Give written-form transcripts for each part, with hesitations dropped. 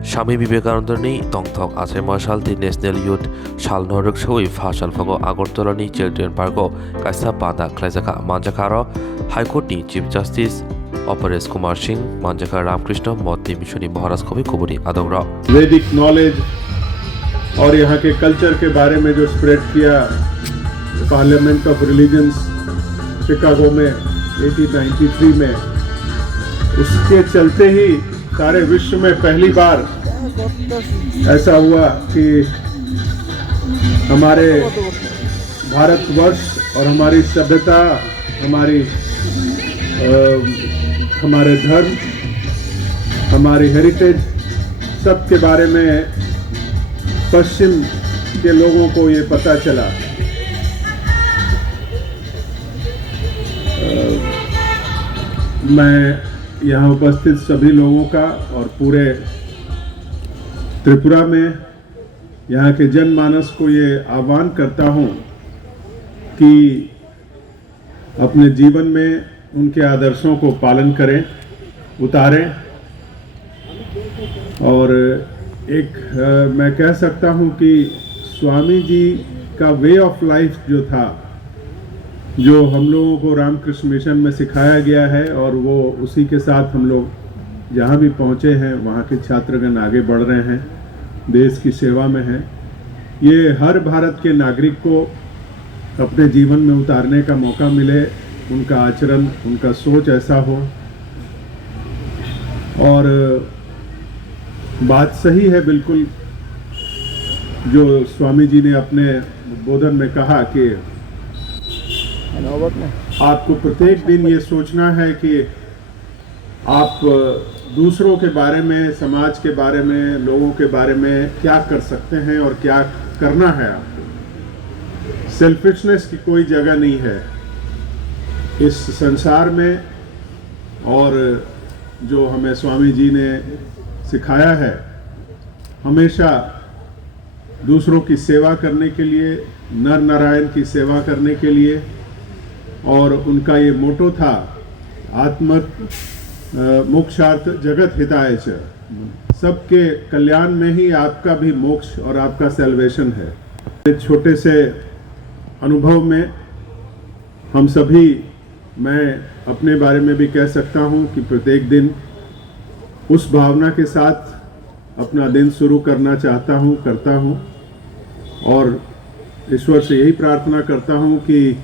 Shami Vivekanandani Tongthok Ase Marshal the National Youth Shal Noruk Shui Fashal Fago Agortolani Children Parko Kaisa Pada Klezaka Manjakaro High Court ni Chief Justice Operes Kumar Singh Manjaka Ramkrishna Moti Mishuni Maharaj Kobi Kuburi Adogra वैदिक knowledge और यहाँ के culture के बारे में जो spread किया parliament of religions Chicago में 1893 में, उसके चलते ही सारे विश्व में पहली बार ऐसा हुआ कि हमारे भारतवर्ष और हमारी सभ्यता, हमारे धर्म, हमारी हेरिटेज सब के बारे में पश्चिम के लोगों को ये पता चला। मैं यहाँ उपस्थित सभी लोगों का और पूरे त्रिपुरा में यहाँ के जनमानस को ये आह्वान करता हूँ कि अपने जीवन में उनके आदर्शों को पालन करें, उतारें। और मैं कह सकता हूँ कि स्वामी जी का वे ऑफ लाइफ जो था, जो हम लोगों को रामकृष्ण मिशन में सिखाया गया है, और वो उसी के साथ हम लोग जहाँ भी पहुँचे हैं वहाँ के छात्रगण आगे बढ़ रहे हैं, देश की सेवा में हैं। ये हर भारत के नागरिक को अपने जीवन में उतारने का मौका मिले, उनका आचरण, उनका सोच ऐसा हो। और बात सही है बिल्कुल जो स्वामी जी ने अपने उद्बोधन में कहा कि आपको प्रत्येक दिन ये सोचना है कि आप दूसरों के बारे में, समाज के बारे में, लोगों के बारे में क्या कर सकते हैं और क्या करना है आपको। सेल्फिशनेस की कोई जगह नहीं है इस संसार में। और जो हमें स्वामी जी ने सिखाया है, हमेशा दूसरों की सेवा करने के लिए, नर नारायण की सेवा करने के लिए। और उनका ये मोटो था, आत्म मोक्षार्थ जगत हिताय च, सबके कल्याण में ही आपका भी मोक्ष और आपका सेल्वेशन है। एक छोटे से अनुभव में हम सभी, मैं अपने बारे में भी कह सकता हूँ कि प्रत्येक दिन उस भावना के साथ अपना दिन शुरू करना चाहता हूँ, करता हूँ। और ईश्वर से यही प्रार्थना करता हूँ कि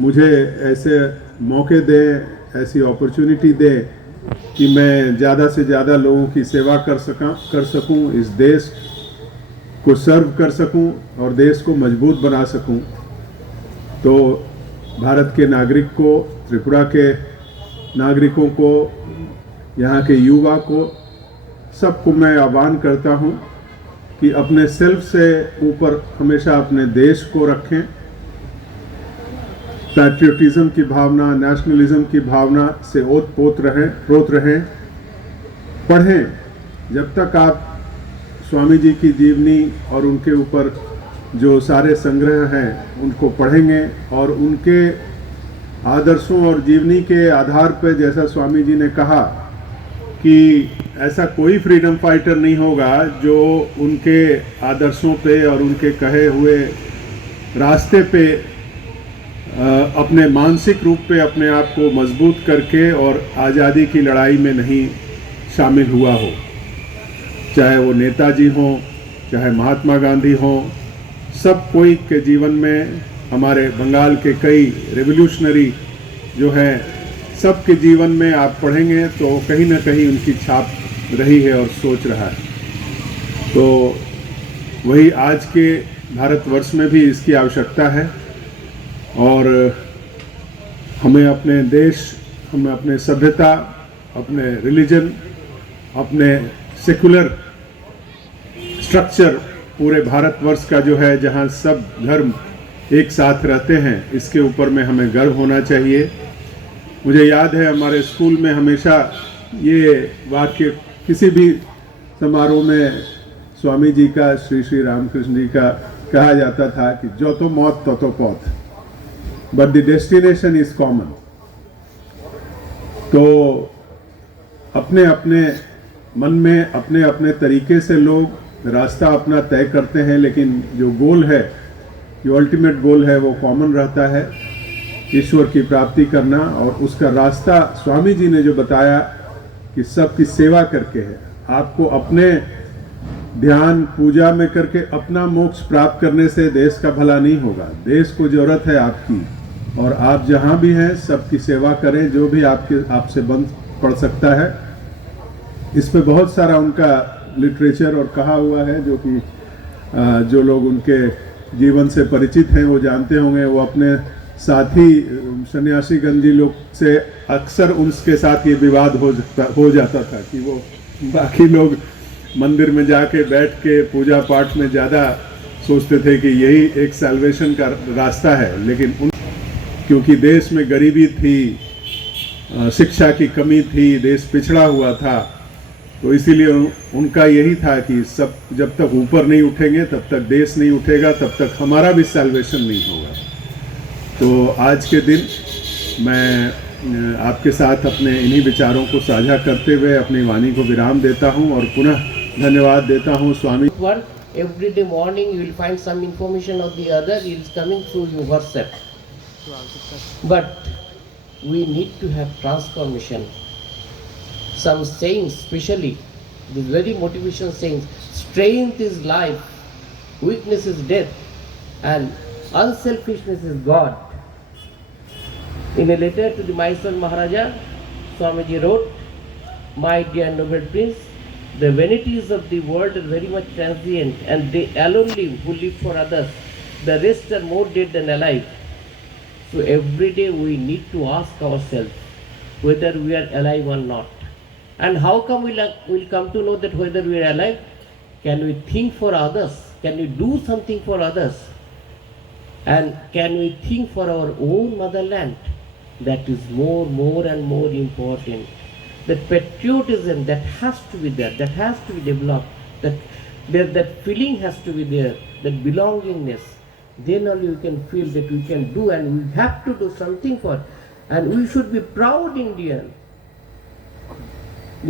मुझे ऐसे मौके दे, ऐसी अपॉर्चुनिटी दे कि मैं ज़्यादा से ज़्यादा लोगों की सेवा कर सकूं, इस देश को सर्व कर सकूं और देश को मजबूत बना सकूं। तो भारत के नागरिक को, त्रिपुरा के नागरिकों को, यहाँ के युवा को, सबको मैं आह्वान करता हूँ कि अपने सेल्फ से ऊपर हमेशा अपने देश को रखें। पैट्रियोटिज्म की भावना, नेशनलिज्म की भावना से ओत-पोत रहें, पढ़ें। जब तक आप स्वामी जी की जीवनी और उनके ऊपर जो सारे संग्रह हैं उनको पढ़ेंगे और उनके आदर्शों और जीवनी के आधार पर, जैसा स्वामी जी ने कहा कि ऐसा कोई फ्रीडम फाइटर नहीं होगा जो उनके आदर्शों पे और उनके कहे हुए रास्ते पे अपने मानसिक रूप पे अपने आप को मजबूत करके और आज़ादी की लड़ाई में नहीं शामिल हुआ हो। चाहे वो नेताजी हों, चाहे महात्मा गांधी हों, सब कोई के जीवन में, हमारे बंगाल के कई रेवोल्यूशनरी जो हैं, सब के जीवन में आप पढ़ेंगे तो कहीं ना कहीं उनकी छाप रही है और सोच रहा है। तो वही आज के भारतवर्ष में भी इसकी आवश्यकता है। और हमें अपने देश, हमें अपने सभ्यता, अपने रिलीजन, अपने सेकुलर स्ट्रक्चर पूरे भारतवर्ष का जो है, जहाँ सब धर्म एक साथ रहते हैं, इसके ऊपर में हमें गर्व होना चाहिए। मुझे याद है हमारे स्कूल में हमेशा ये वाक्य किसी भी समारोह में स्वामी जी का, श्री श्री रामकृष्ण जी का कहा जाता था कि जो तो मौत तो पौत, but the destination is common. तो अपने अपने मन में अपने अपने तरीके से लोग रास्ता अपना तय करते हैं, लेकिन जो गोल है, जो अल्टीमेट गोल है, वो कॉमन रहता है, ईश्वर की प्राप्ति करना। और उसका रास्ता स्वामी जी ने जो बताया कि सबकी सेवा करके है, आपको अपने ध्यान पूजा में करके अपना मोक्ष प्राप्त करने से देश का भला नहीं होगा। देश को जरूरत है आपकी, और आप जहाँ भी हैं सबकी सेवा करें, जो भी आपसे बन पड़ सकता है। इस पे बहुत सारा उनका लिटरेचर और कहा हुआ है, जो कि जो लोग उनके जीवन से परिचित हैं वो जानते होंगे। वो अपने साथी सन्यासी गंजी लोग से अक्सर उनके साथ ये विवाद हो जाता था कि वो बाकी लोग मंदिर में जाके बैठ के पूजा पाठ में ज़्यादा सोचते थे कि यही एक सैल्वेशन का रास्ता है, लेकिन क्योंकि देश में गरीबी थी, शिक्षा की कमी थी, देश पिछड़ा हुआ था, तो इसीलिए उनका यही था कि सब जब तक ऊपर नहीं उठेंगे तब तक देश नहीं उठेगा, तब तक हमारा भी सैल्वेशन नहीं होगा। तो आज के दिन मैं आपके साथ अपने इन्हीं विचारों को साझा करते हुए अपनी वाणी को विराम देता हूं और पुनः धन्यवाद देता हूं स्वामी। Every day morning you will find some information of the other, it is coming through your WhatsApp. But we need to have transformation. Some sayings, especially the very motivation sayings, strength is life, weakness is death, and unselfishness is God. In a letter to the Mysore Maharaja, Swamiji wrote, "My dear noble prince, the vanities of the world are very much transient, and they alone live who live for others. The rest are more dead than alive." So every day we need to ask ourselves whether we are alive or not. And how come we'll come to know that whether we are alive? Can we think for others? Can we do something for others? And can we think for our own motherland? That is more and more important. That patriotism that has to be there, that has to be developed, that feeling has to be there, that belongingness. Then only we can feel that we can do, and we have to do something for, and we should be proud Indian.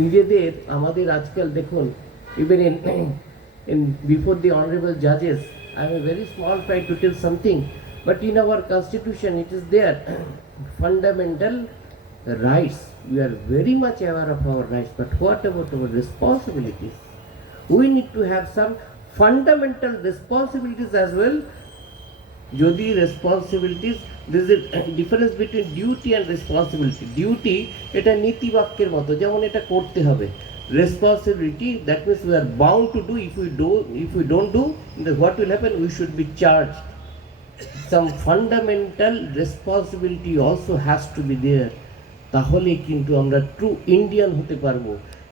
নিজেদের আমাদের আজকাল দেখুন, even in before the honorable judges, I am a very small try to tell something, but in our constitution it is there, fundamental rights. We are very much aware of our rights, but what about our responsibilities? We need to have some fundamental responsibilities as well. Jodi responsibilities, there is a difference between duty and responsibility. Duty এটা নীতি বাক্যের মতো, যেমন এটা করতে হবে। Responsibility, that means we are bound to do. If we don't do, then what will happen? We should be charged. Some fundamental responsibility also has to be there. তাহলে কিন্তু আমরা ট্রু ইন্ডিয়ান হতে পারবো।